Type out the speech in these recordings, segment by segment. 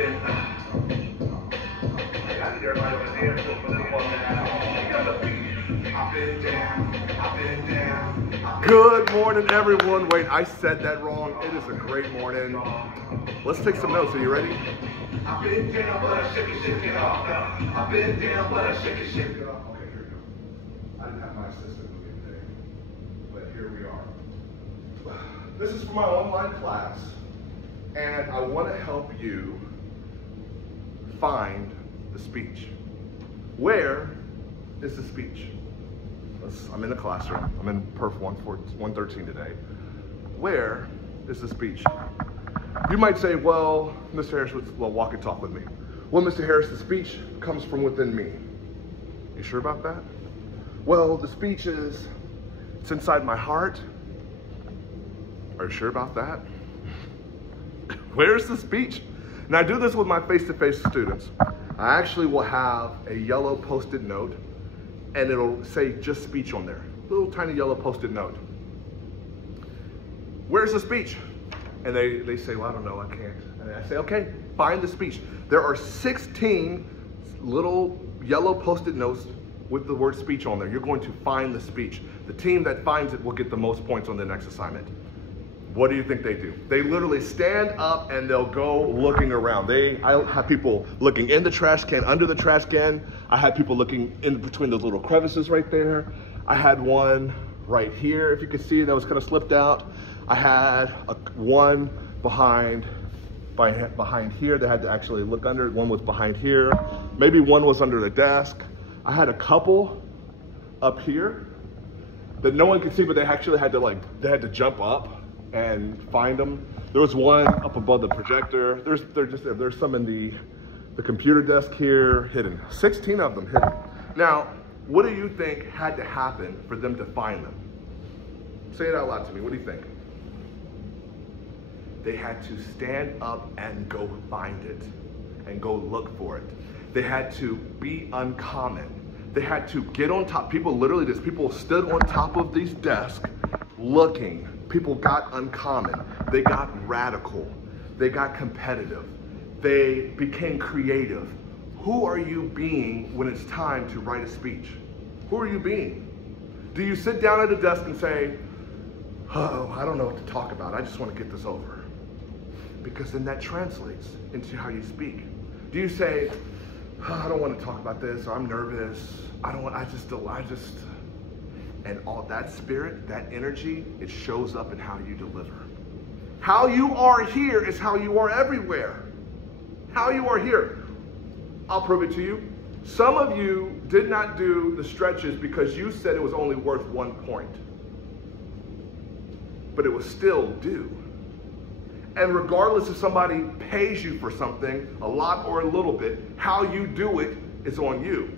Good morning, everyone. Wait, I said that wrong. It is a great morning. Let's take some notes. Are you ready? I've been down, but I shake it off now. I've been down, but I shake it off. Okay, here we go. I didn't have my assistant with me today, but here we are. This is for my online class, and I want to help you find the speech. Where is the speech? I'm in the classroom. I'm in Perf 113 today. Where is the speech? You might say, well, Mr. Harris, well, walk and talk with me. Well, Mr. Harris, the speech comes from within me. You sure about that? Well, the speech it's inside my heart. Are you sure about that? Where's the speech? And I do this with my face-to-face students. I actually will have a yellow post-it note, and it'll say just speech on there. Little tiny yellow post-it note. Where's the speech? And they say, well, I don't know, I can't. And I say, okay, find the speech. There are 16 little yellow post-it notes with the word speech on there. You're going to find the speech. The team that finds it will get the most points on the next assignment. What do you think they do? They literally stand up and they'll go looking around. I have people looking in the trash can, under the trash can. I had people looking in between those little crevices right there. I had one right here, if you could see, that was kind of slipped out. I had one behind here. They had to actually look under. One was behind here. Maybe one was under the desk. I had a couple up here that no one could see, but they actually had to jump up and find them. There was one up above the projector. There's some in the computer desk here, hidden. 16 of them hidden. Now, what do you think had to happen for them to find them? Say it out loud to me. What do you think? They had to stand up and go find it and go look for it. They had to be uncommon. They had to get on top. People stood on top of these desks looking. People got uncommon. They got radical. They got competitive. They became creative. Who are you being when it's time to write a speech? Who are you being? Do you sit down at a desk and say, oh, I don't know what to talk about. I just want to get this over? Because then that translates into how you speak. Do you say, oh, I don't want to talk about this, or I'm nervous. And all that spirit, that energy, it shows up in how you deliver. How you are here is how you are everywhere. How you are here. I'll prove it to you. Some of you did not do the stretches because you said it was only worth 1 point. But it was still due. And regardless if somebody pays you for something, a lot or a little bit, how you do it is on you.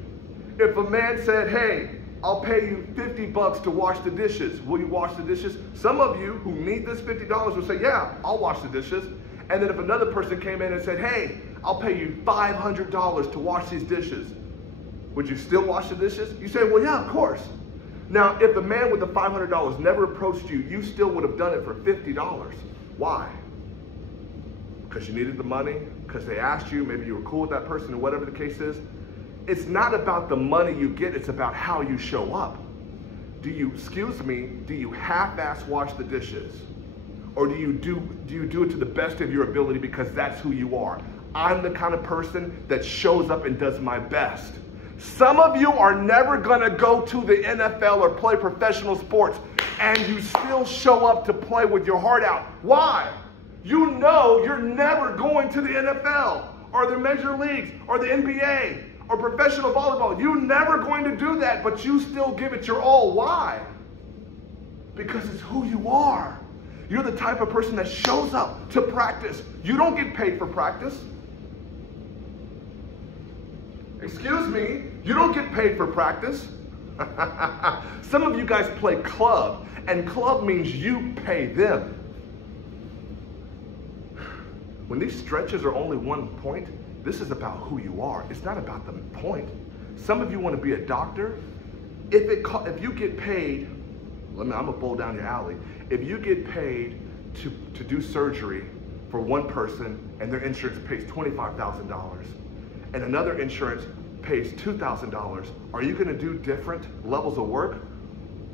If a man said, hey, I'll pay you $50 to wash the dishes. Will you wash the dishes? Some of you who need this $50 will say, yeah, I'll wash the dishes. And then if another person came in and said, hey, I'll pay you $500 to wash these dishes, would you still wash the dishes? You say, well, yeah, of course. Now, if the man with the $500 never approached you, you still would have done it for $50. Why? Because you needed the money, because they asked you, maybe you were cool with that person, or whatever the case is. It's not about the money you get, it's about how you show up. Do you half-ass wash the dishes? Or do you do it to the best of your ability because that's who you are? I'm the kind of person that shows up and does my best. Some of you are never gonna go to the NFL or play professional sports, and you still show up to play with your heart out. Why? You know you're never going to the NFL or the major leagues or the NBA or professional volleyball. You're never going to do that, but you still give it your all. Why? Because it's who you are. You're the type of person that shows up to practice. You don't get paid for practice. Excuse me, you don't get paid for practice. Some of you guys play club, and club means you pay them. When these stretches are only 1 point, this is about who you are. It's not about the point. Some of you want to be a doctor. If you get paid, I'm gonna bowl down your alley. If you get paid to do surgery for one person and their insurance pays $25,000 and another insurance pays $2,000, are you gonna do different levels of work?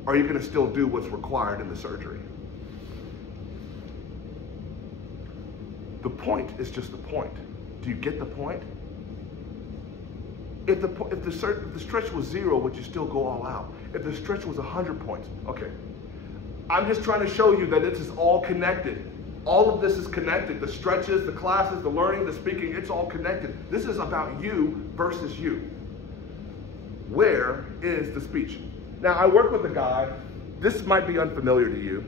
Or are you gonna still do what's required in the surgery? The point is just the point. Do you get the point? If the stretch was 0, would you still go all out? If the stretch was 100 points, okay. I'm just trying to show you that this is all connected. All of this is connected. The stretches, the classes, the learning, the speaking, it's all connected. This is about you versus you. Where is the speech? Now, I work with a guy, this might be unfamiliar to you.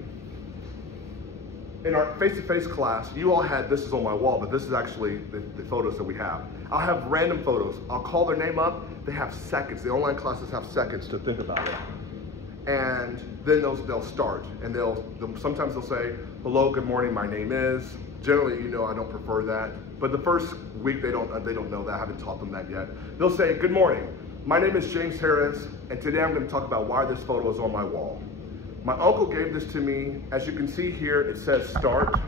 In our face-to-face class, you all had, this is on my wall, but this is actually the photos that we have. I'll have random photos. I'll call their name up. They have seconds. The online classes have seconds to think about it. And then they'll start. And sometimes they'll say, hello, good morning, my name is. Generally, you know, I don't prefer that. But the first week, they don't know that. I haven't taught them that yet. They'll say, good morning, my name is James Harris, and today I'm going to talk about why this photo is on my wall. My uncle gave this to me. As you can see here, it says start.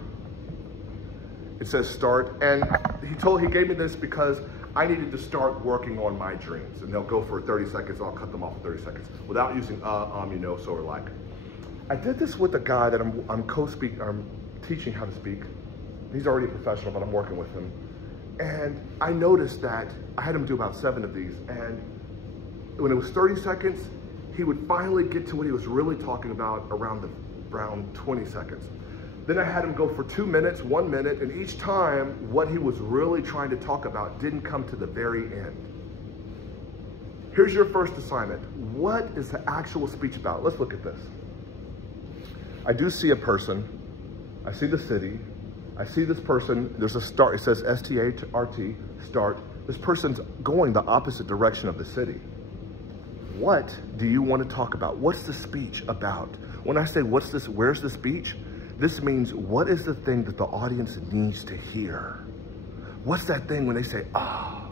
It says start, and he gave me this because I needed to start working on my dreams. And they'll go for 30 seconds, I'll cut them off for 30 seconds without using you know, so or like. I did this with a guy that I'm teaching how to speak. He's already a professional, but I'm working with him. And I noticed that I had him do about 7 of these, and when it was 30 seconds, he would finally get to what he was really talking about around 20 seconds. Then I had him go for 2 minutes, 1 minute, and each time what he was really trying to talk about didn't come to the very end. Here's your first assignment. What is the actual speech about? Let's look at this. I do see a person. I see the city. I see this person. There's a start. It says S-T-A-R-T, start. This person's going the opposite direction of the city. What do you want to talk about? What's the speech about? When I say where's the speech? This means what is the thing that the audience needs to hear? What's that thing when they say, ah,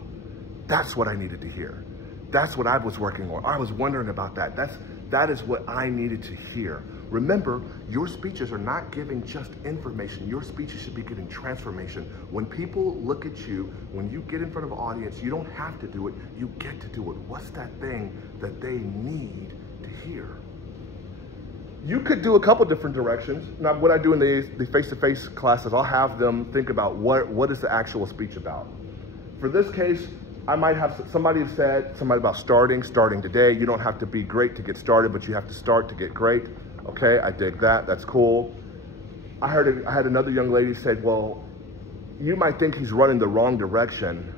that's what I needed to hear. That's what I was working on. I was wondering about that. That is what I needed to hear. Remember, your speeches are not giving just information. Your speeches should be giving transformation. When people look at you, when you get in front of an audience, you don't have to do it, you get to do it. What's that thing that they need to hear? You could do a couple different directions. Now, what I do in the face-to-face classes, I'll have them think about what is the actual speech about. For this case, I might have somebody about starting today. You don't have to be great to get started, but you have to start to get great. Okay, I dig that, that's cool. I had another young lady said, well, you might think he's running the wrong direction,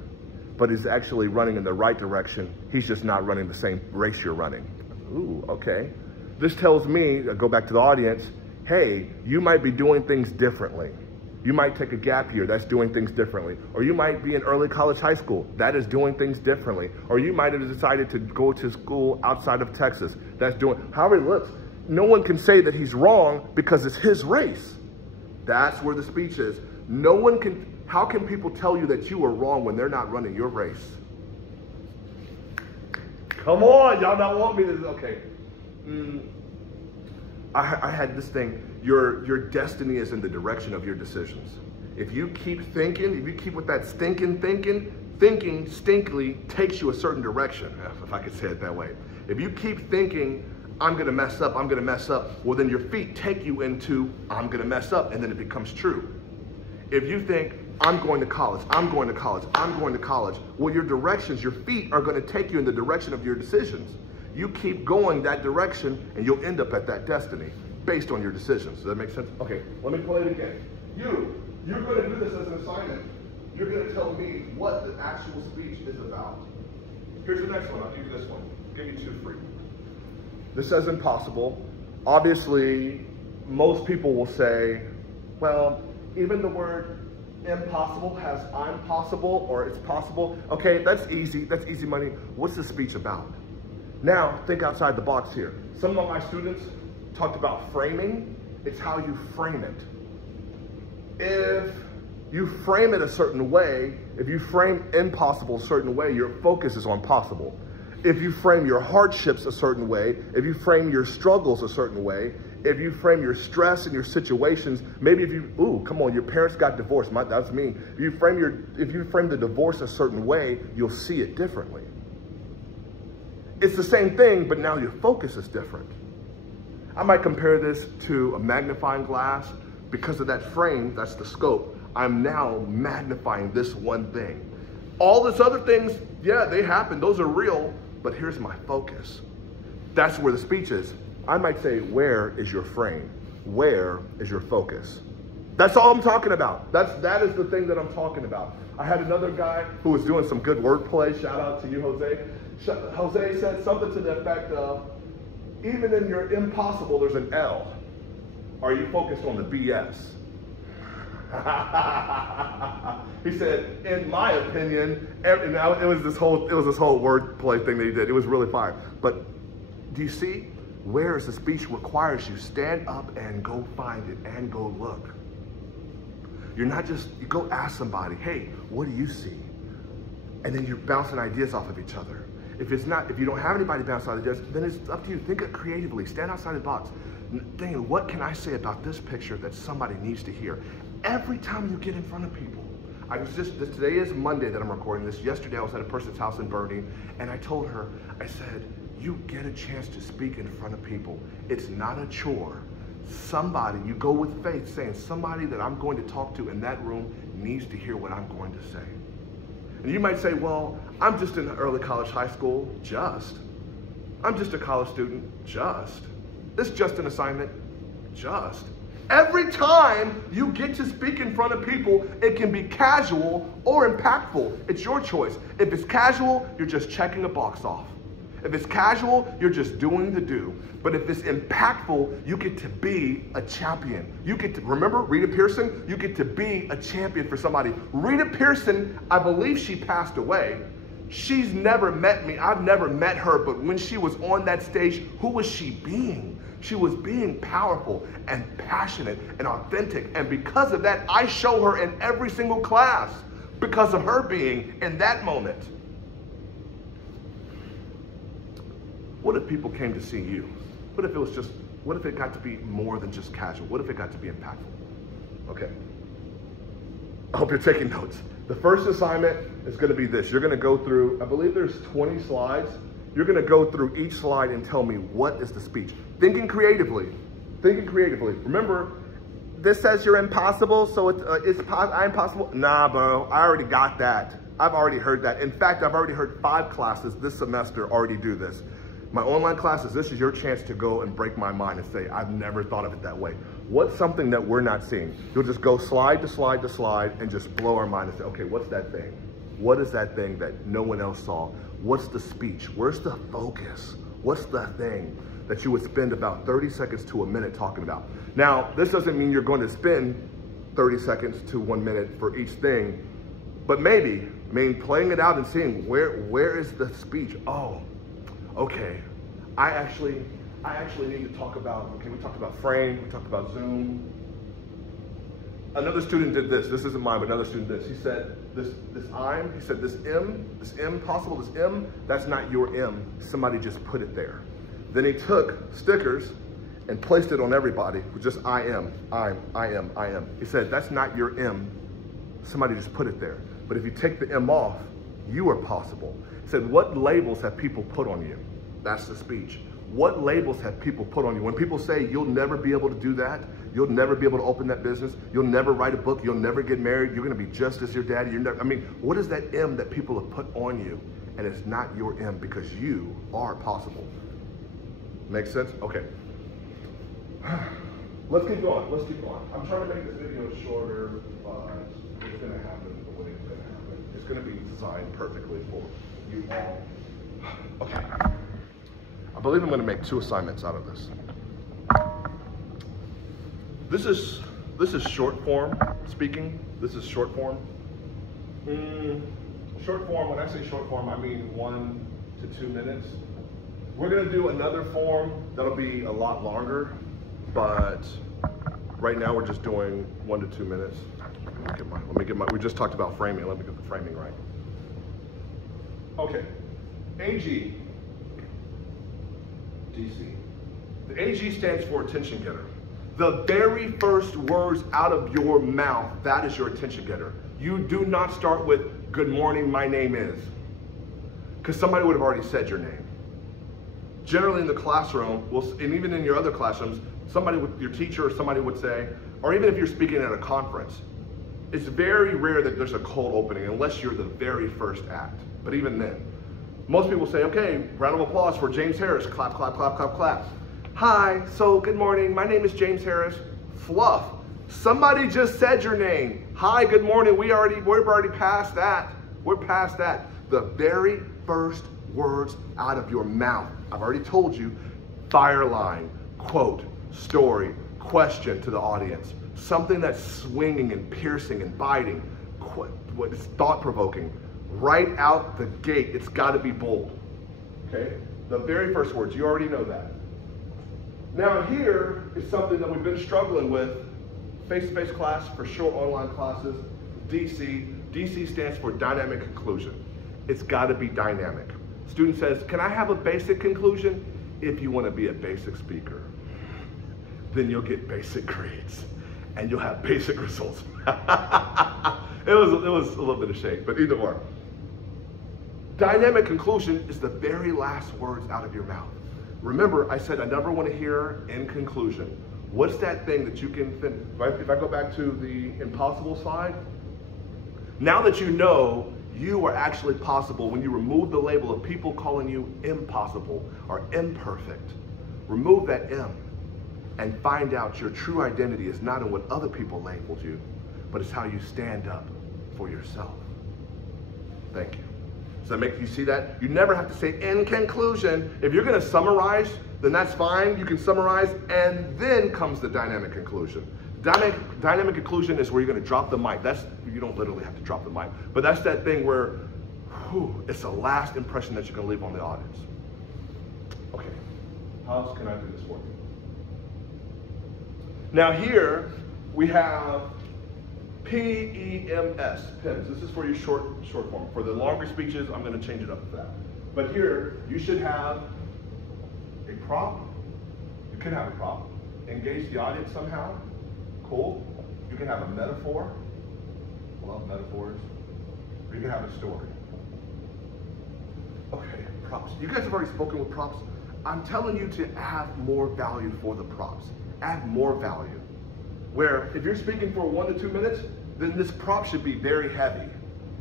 but he's actually running in the right direction. He's just not running the same race you're running. Ooh, okay. This tells me, I go back to the audience, hey, you might be doing things differently. You might take a gap year, that's doing things differently. Or you might be in early college, high school, that is doing things differently. Or you might have decided to go to school outside of Texas, that's doing, however it looks. No one can say that he's wrong because it's his race. That's where the speech is. No one can, how can people tell you that you are wrong when they're not running your race? Come on, y'all don't want me to, okay. I had this thing, your destiny is in the direction of your decisions. If you keep thinking, if you keep with that thinking stinkily takes you a certain direction, if I could say it that way. If you keep thinking, I'm gonna mess up, well then your feet take you into, I'm gonna mess up, and then it becomes true. If you think, I'm going to college, well your directions, your feet are gonna take you in the direction of your decisions. You keep going that direction and you'll end up at that destiny based on your decisions. Does that make sense? Okay, let me play it again. You're gonna do this as an assignment. You're gonna tell me what the actual speech is about. Here's the next one, I'll give you this one. Give you 2 free. This says impossible. Obviously, most people will say, well, even the word impossible has I'm possible or it's possible. Okay, that's easy money. What's the speech about? Now, think outside the box here. Some of my students talked about framing. It's how you frame it. If you frame it a certain way, if you frame impossible a certain way, your focus is on possible. If you frame your hardships a certain way, if you frame your struggles a certain way, if you frame your stress and your situations, maybe if you, ooh, come on, your parents got divorced, that's me. If you frame the divorce a certain way, you'll see it differently. It's the same thing, but now your focus is different. I might compare this to a magnifying glass. Because of that frame, that's the scope, I'm now magnifying this one thing. All these other things, yeah, they happen, those are real, but here's my focus. That's where the speech is. I might say, where is your frame? Where is your focus? That's all I'm talking about. That is the thing that I'm talking about. I had another guy who was doing some good wordplay. Shout out to you, Jose. Jose said something to the effect of, even in your impossible, there's an L. Are you focused on the BS? He said, in my opinion, now it was this whole wordplay thing that he did. It was really fire. But do you see? Where is the speech requires you stand up and go find it and go look. You're not just, you go ask somebody, hey, what do you see? And then you're bouncing ideas off of each other. If you don't have anybody bounce out of ideas, then it's up to you. Think it creatively, stand outside the box. Thinking, what can I say about this picture that somebody needs to hear? Every time you get in front of people. Today is Monday that I'm recording this. Yesterday I was at a person's house in Bernie, and I told her, I said, you get a chance to speak in front of people. It's not a chore. Somebody, you go with faith, saying somebody that I'm going to talk to in that room needs to hear what I'm going to say. And you might say, well, I'm just in early college, high school, just. I'm just a college student, just. It's just an assignment, just. Every time you get to speak in front of people, it can be casual or impactful. It's your choice. If it's casual, you're just checking a box off. If it's casual, you're just doing the do. But if it's impactful, you get to be a champion. You get to, remember Rita Pearson? You get to be a champion for somebody. Rita Pearson, I believe she passed away. She's never met me. I've never met her, but when she was on that stage, who was she being? She was being powerful and passionate and authentic. And because of that, I show her in every single class because of her being in that moment. What if people came to see you? What if it got to be more than just casual? What if it got to be impactful? Okay. I hope you're taking notes. The first assignment is going to be this. You're going to go through, I believe there's 20 slides. You're going to go through each slide and tell me what is the speech. Thinking creatively. Thinking creatively. Remember, this says you're impossible, so I'm impossible. Nah, bro, I already got that. I've already heard that. In fact, I've already heard 5 classes this semester already do this. My online classes, this is your chance to go and break my mind and say, I've never thought of it that way. What's something that we're not seeing? You'll just go slide to slide to slide and just blow our mind and say, okay, what's that thing? What is that thing that no one else saw? What's the speech? Where's the focus? What's the thing that you would spend about 30 seconds to a minute talking about? Now, this doesn't mean you're going to spend 30 seconds to 1 minute for each thing, but maybe, playing it out and seeing where is the speech? Oh, okay, I actually need to talk about, okay, we talked about frame, we talked about zoom. Another student did this isn't mine, but another student did this. He said, this M, possible, this M, that's not your M. Somebody just put it there. Then he took stickers and placed it on everybody with just I am. He said, that's not your M. Somebody just put it there. But if you take the M off, you are possible. He said, what labels have people put on you? That's the speech. What labels have people put on you? When people say you'll never be able to do that, you'll never be able to open that business, you'll never write a book, you'll never get married, you're gonna be just as your daddy, what is that M that people have put on you? And it's not your M because you are possible. Make sense? Okay. Let's keep going, I'm trying to make this video shorter, but it's gonna happen the way it's gonna happen. It's gonna be designed perfectly for you all. Okay. I believe I'm going to make 2 assignments out of this. This is short form speaking. This is short form. Short form, when I say short form, I mean 1 to 2 minutes. We're going to do another form that'll be a lot longer, but right now we're just doing 1 to 2 minutes. Let me get my, we just talked about framing. Let me get the framing right. Okay. AG. DC. The AG stands for attention getter. The very first words out of your mouth, that is your attention getter. You do not start with, good morning, my name is. Because somebody would have already said your name. Generally in the classroom, and even in your other classrooms, your teacher or somebody would say, or even if you're speaking at a conference, it's very rare that there's a cold opening unless you're the very first act. But even then, most people say, okay, round of applause for James Harris. Clap, clap, clap, clap, clap. Hi, so good morning. My name is James Harris. Fluff. Somebody just said your name. Hi, good morning. We're already past that. We're past that. The very first words out of your mouth. I've already told you, fire line, quote, story, question to the audience. Something that's swinging and piercing and biting. What is thought-provoking. Right out the gate, it's got to be bold. Okay? The very first words, you already know that. Now here is something that we've been struggling with. Face-to-face class for short online classes, DC. DC stands for dynamic conclusion. It's got to be dynamic. Student says, can I have a basic conclusion? If you want to be a basic speaker, then you'll get basic grades and you'll have basic results. It was a little bit of shade, but either or. Dynamic conclusion is the very last words out of your mouth. Remember, I said I never want to hear in conclusion. What's that thing that you can think, right? If I go back to the impossible slide, now that you know you are actually possible, when you remove the label of people calling you impossible or imperfect, remove that M and find out your true identity is not in what other people labeled you, but it's how you stand up for yourself. Thank you. Does that make you see that? You never have to say in conclusion. If you're going to summarize, then that's fine. You can summarize, and then comes the dynamic conclusion. Dynamic conclusion is where you're going to drop the mic. You don't literally have to drop the mic, but that's that thing where it's the last impression that you're going to leave on the audience. Okay, how else can I do this for you? Now here we have PEMS, PEMS. This is for your short form. For the longer speeches, I'm going to change it up to that. But here, you should have a prop. You can have a prop. Engage the audience somehow. Cool. You can have a metaphor. Love metaphors. Or you can have a story. Okay, props. You guys have already spoken with props. I'm telling you to add more value for the props. Add more value. Where if you're speaking for 1 to 2 minutes, then this prop should be very heavy.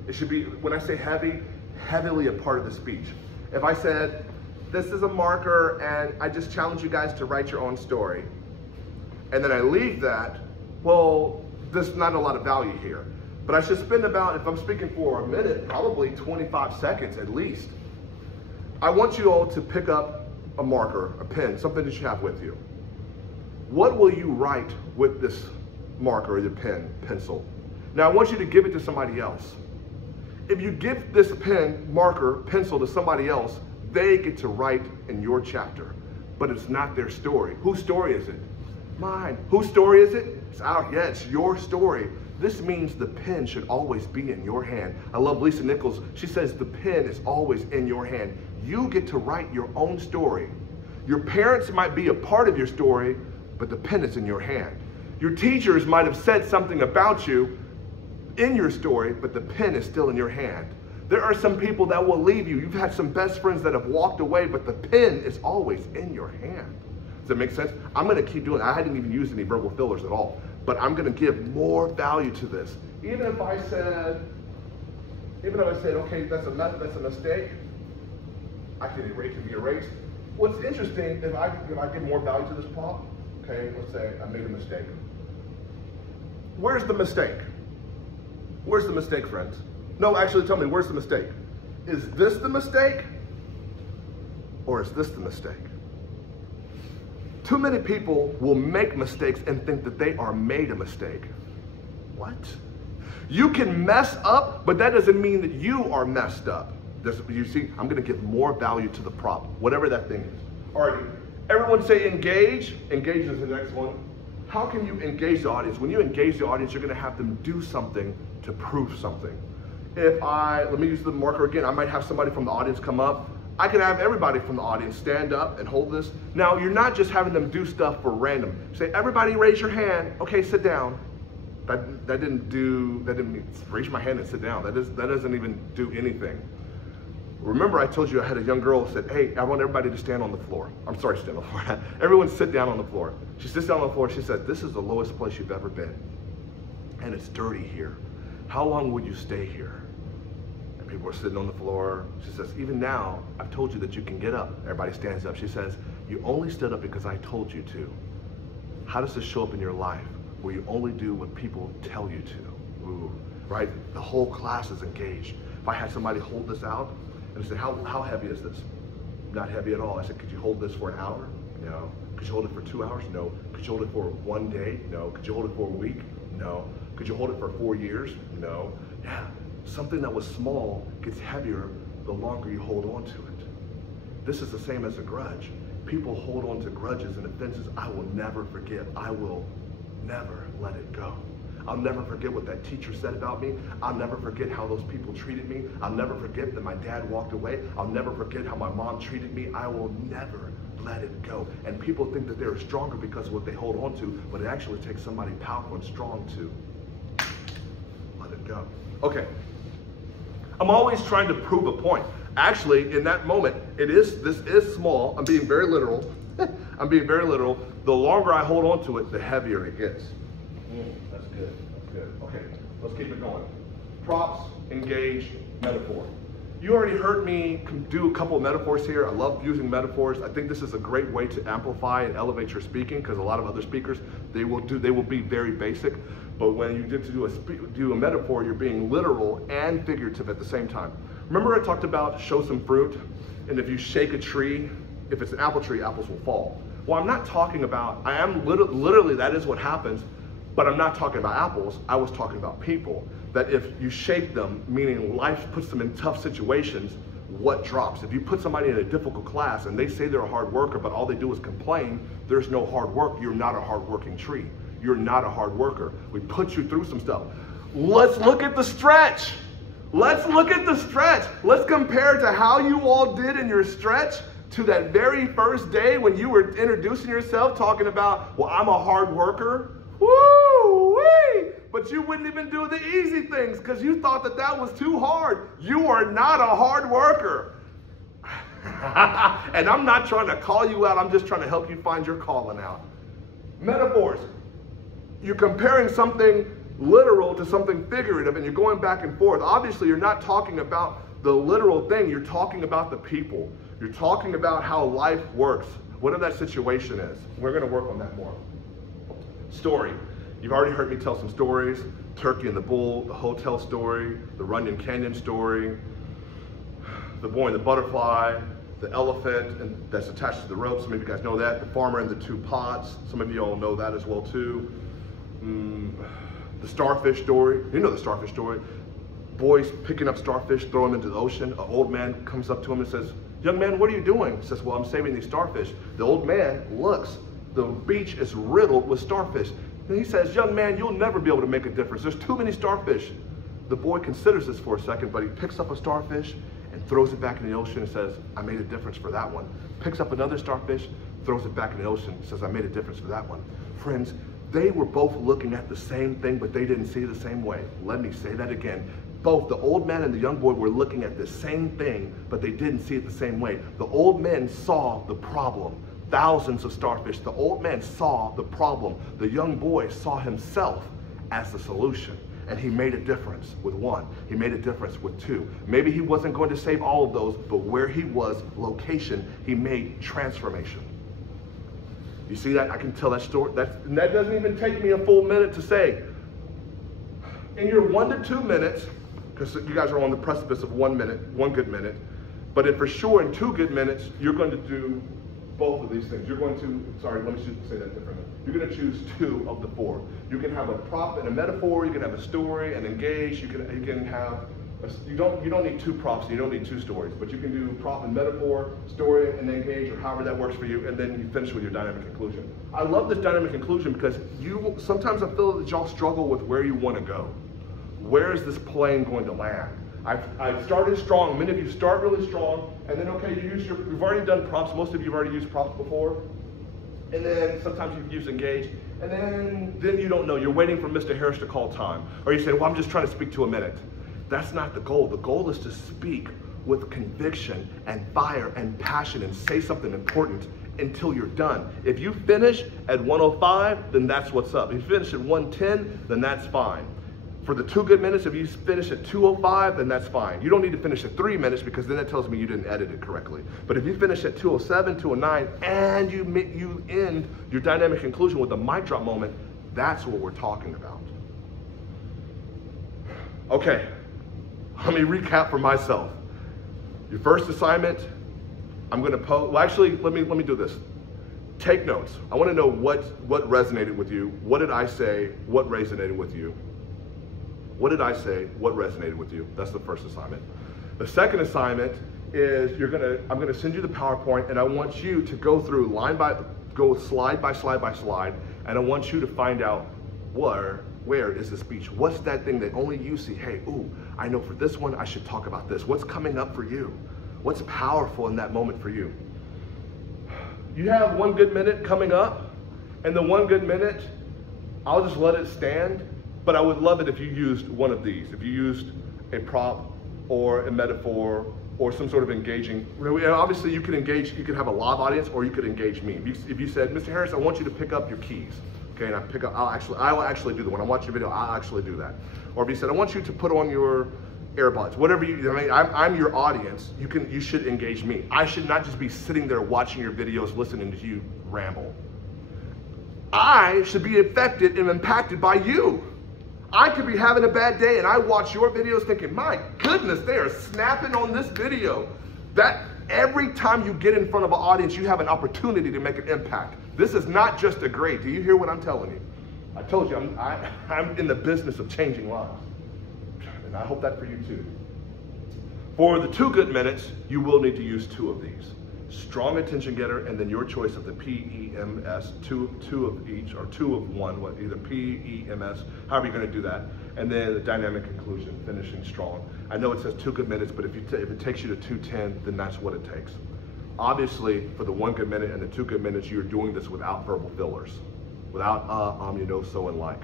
It should be, when I say heavy, heavily a part of the speech. If I said, this is a marker and I just challenge you guys to write your own story, and then I leave that, well, there's not a lot of value here. But I should spend about, if I'm speaking for a minute, probably 25 seconds at least. I want you all to pick up a marker, a pen, something that you have with you. What will you write with this marker or the pen, pencil? Now I want you to give it to somebody else. If you give this pen, marker, pencil to somebody else, they get to write in your chapter, but it's not their story. Whose story is it? Mine. Whose story is it? It's ours. Yeah, it's your story. This means the pen should always be in your hand. I love Lisa Nichols. She says the pen is always in your hand. You get to write your own story. Your parents might be a part of your story, but the pen is in your hand. Your teachers might have said something about you in your story, but the pen is still in your hand. There are some people that will leave you. You've had some best friends that have walked away, but the pen is always in your hand. Does that make sense? I'm going to keep doing it. I hadn't even used any verbal fillers at all, but I'm going to give more value to this. Even if I said, okay, that's a mistake, I can erase it, be erased. What's interesting, if I give more value to this prompt, okay, let's say I made a mistake. Where's the mistake? Where's the mistake, friends? No, actually tell me, where's the mistake? Is this the mistake? Or is this the mistake? Too many people will make mistakes and think that they are made a mistake. What? You can mess up, but that doesn't mean that you are messed up. You see, I'm gonna give more value to the prop, whatever that thing is. All right, everyone say engage. Engage is the next one. How can you engage the audience? When you engage the audience, you're gonna have them do something to prove something. Let me use the marker again. I might have somebody from the audience come up. I can have everybody from the audience stand up and hold this. Now, you're not just having them do stuff for random. Say, everybody raise your hand. Okay, sit down. That didn't mean raise my hand and sit down. That doesn't even do anything. Remember, I told you I had a young girl who said, hey, I want everybody to stand on the floor. I'm sorry, stand on the floor. Everyone sit down on the floor. She sits down on the floor. She said, this is the lowest place you've ever been. And it's dirty here. How long would you stay here? And people are sitting on the floor. She says, even now, I've told you that you can get up. Everybody stands up. She says, you only stood up because I told you to. How does this show up in your life where you only do what people tell you to? Ooh, right? The whole class is engaged. If I had somebody hold this out, and I said, how heavy is this? Not heavy at all. I said, could you hold this for an hour? No. Could you hold it for 2 hours? No. Could you hold it for 1 day? No. Could you hold it for a week? No. Could you hold it for 4 years? No. Yeah. Something that was small gets heavier the longer you hold on to it. This is the same as a grudge. People hold on to grudges and offenses. I will never forgive. I will never let it go. I'll never forget what that teacher said about me. I'll never forget how those people treated me. I'll never forget that my dad walked away. I'll never forget how my mom treated me. I will never let it go. And people think that they're stronger because of what they hold on to, but it actually takes somebody powerful and strong to let it go. Okay. I'm always trying to prove a point. Actually, in that moment, this is small. I'm being very literal. I'm being very literal. The longer I hold on to it, the heavier it gets. That's good. That's good. Okay, let's keep it going. Props, engage, metaphor. You already heard me do a couple of metaphors here. I love using metaphors. I think this is a great way to amplify and elevate your speaking, because a lot of other speakers, they will be very basic. But when you get to do a metaphor, you're being literal and figurative at the same time. Remember I talked about show some fruit, and if you shake a tree, if it's an apple tree, apples will fall. Well, I'm not talking about, I am literally that is what happens, but I'm not talking about apples. I was talking about people. That if you shake them, meaning life puts them in tough situations, what drops? If you put somebody in a difficult class and they say they're a hard worker, but all they do is complain, there's no hard work. You're not a hard-working tree. You're not a hard worker. We put you through some stuff. Let's look at the stretch. Let's look at the stretch. Let's compare to how you all did in your stretch to that very first day when you were introducing yourself, talking about, well, I'm a hard worker. Woo-wee! But you wouldn't even do the easy things because you thought that that was too hard. You are not a hard worker. And I'm not trying to call you out. I'm just trying to help you find your calling out. Metaphors. You're comparing something literal to something figurative and you're going back and forth. Obviously, you're not talking about the literal thing. You're talking about the people. You're talking about how life works, whatever that situation is. We're going to work on that more. Story. You've already heard me tell some stories. Turkey and the Bull, the hotel story, the Runyon Canyon story, the boy and the butterfly, the elephant and that's attached to the rope. Some of you guys know that. The farmer and the 2 pots. Some of you all know that as well too. The starfish story. You know the starfish story. Boys picking up starfish, throw them into the ocean. An old man comes up to him and says, young man, what are you doing? He says, well, I'm saving these starfish. The old man looks. The beach is riddled with starfish. And he says, young man, you'll never be able to make a difference. There's too many starfish. The boy considers this for a second, but he picks up a starfish and throws it back in the ocean and says, I made a difference for that one. Picks up another starfish, throws it back in the ocean and says, I made a difference for that one. Friends, they were both looking at the same thing, but they didn't see it the same way. Let me say that again. Both the old man and the young boy were looking at the same thing, but they didn't see it the same way. The old man saw the problem. Thousands of starfish. The old man saw the problem. The young boy saw himself as the solution. And he made a difference with 1. He made a difference with 2. Maybe he wasn't going to save all of those, but where he was, location, he made transformation. You see that? I can tell that story. That doesn't even take me a full minute to say. In your 1 to 2 minutes, because you guys are on the precipice of 1 minute, 1 good minute, but for sure in 2 good minutes, you're going to do both of these things. You're going to, sorry, let me say that differently. You're going to choose 2 of the 4. You can have a prop and a metaphor. You can have a story and engage. You can have, you don't need 2 props. You don't need 2 stories, but you can do prop and metaphor, story and engage, or however that works for you, and then you finish with your dynamic conclusion. I love this dynamic conclusion because sometimes I feel that y'all struggle with where you want to go. Where is this plane going to land? I've started strong. Many of you start really strong, and then okay, you've already done prompts. Most of you have already used prompts before. And then sometimes you've used engage, and then you don't know. You're waiting for Mr. Harris to call time. Or you say, well, I'm just trying to speak to a minute. That's not the goal. The goal is to speak with conviction and fire and passion and say something important until you're done. If you finish at 105, then that's what's up. If you finish at 110, then that's fine. For the 2 good minutes, if you finish at 205, then that's fine. You don't need to finish at 3 minutes because then that tells me you didn't edit it correctly. But if you finish at 207, 209, and you end your dynamic conclusion with a mic drop moment, that's what we're talking about. Okay, let me recap for myself. Your first assignment, I'm gonna post, well actually, let me do this. Take notes. I wanna know what resonated with you. What did I say? What resonated with you? What did I say? What resonated with you? That's the first assignment. The second assignment is I'm gonna send you the PowerPoint, and I want you to go through go slide by slide by slide, and I want you to find out where is the speech? What's that thing that only you see? Hey, ooh, I know for this one I should talk about this. What's coming up for you? What's powerful in that moment for you? You have 1 good minute coming up, and the 1 good minute, I'll just let it stand. But I would love it if you used one of these. If you used a prop or a metaphor or some sort of engaging. Obviously you could engage, you could have a live audience, or you could engage me. If you said, Mr. Harris, I want you to pick up your keys. Okay, and I will actually do that. When I watch your video, I'll actually do that. Or if you said, I want you to put on your earbuds, whatever I'm your audience, you should engage me. I should not just be sitting there watching your videos, listening to you ramble. I should be affected and impacted by you. I could be having a bad day and I watch your videos thinking, my goodness, they are snapping on this video. That every time you get in front of an audience, you have an opportunity to make an impact. This is not just a grade. Do you hear what I'm telling you? I told you, I'm in the business of changing lives. And I hope that for you too. For the 2 good minutes, you will need to use 2 of these. Strong attention getter, and then your choice of the PEMS, two of each, or 2 of 1, either PEMS, however you're going to do that, and then the dynamic conclusion, finishing strong. I know it says 2 good minutes, but if it takes you to 210, then that's what it takes. Obviously, for the 1 good minute and the 2 good minutes, you're doing this without verbal fillers, without you know, so and like.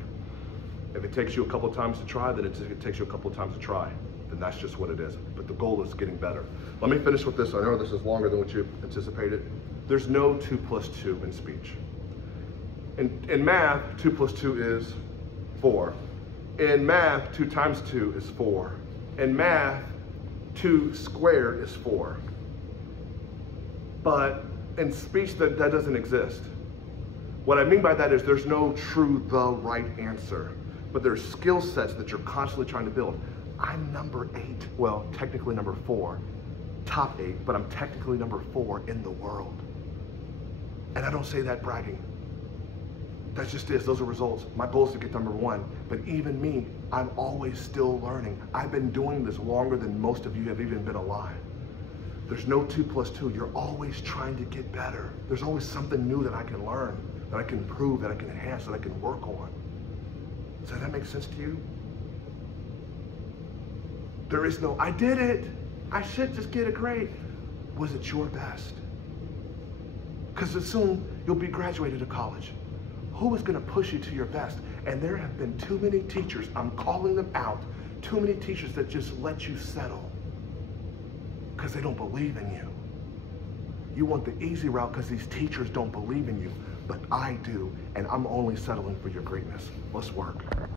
If it takes you a couple times to try, then it takes you a couple times to try. Then that's just what it is. But the goal is getting better. Let me finish with this. I know this is longer than what you anticipated. There's no 2 plus 2 in speech. In math, 2 plus 2 is 4. In math, 2 times 2 is 4. In math, 2 squared is 4. But in speech, that doesn't exist. What I mean by that is there's no true, the right answer. But there's skill sets that you're constantly trying to build. I'm number 8, well, technically number 4, top 8, but I'm technically number 4 in the world. And I don't say that bragging. That just is, those are results. My goal is to get number 1, but even me, I'm always still learning. I've been doing this longer than most of you have even been alive. There's no 2 plus 2, you're always trying to get better. There's always something new that I can learn, that I can improve, that I can enhance, that I can work on. Does that make sense to you? There is no, I did it. I should just get a grade. Was it your best? Because soon you'll be graduated to college. Who is going to push you to your best? And there have been too many teachers, I'm calling them out, too many teachers that just let you settle because they don't believe in you. You want the easy route because these teachers don't believe in you, but I do, and I'm only settling for your greatness. Let's work.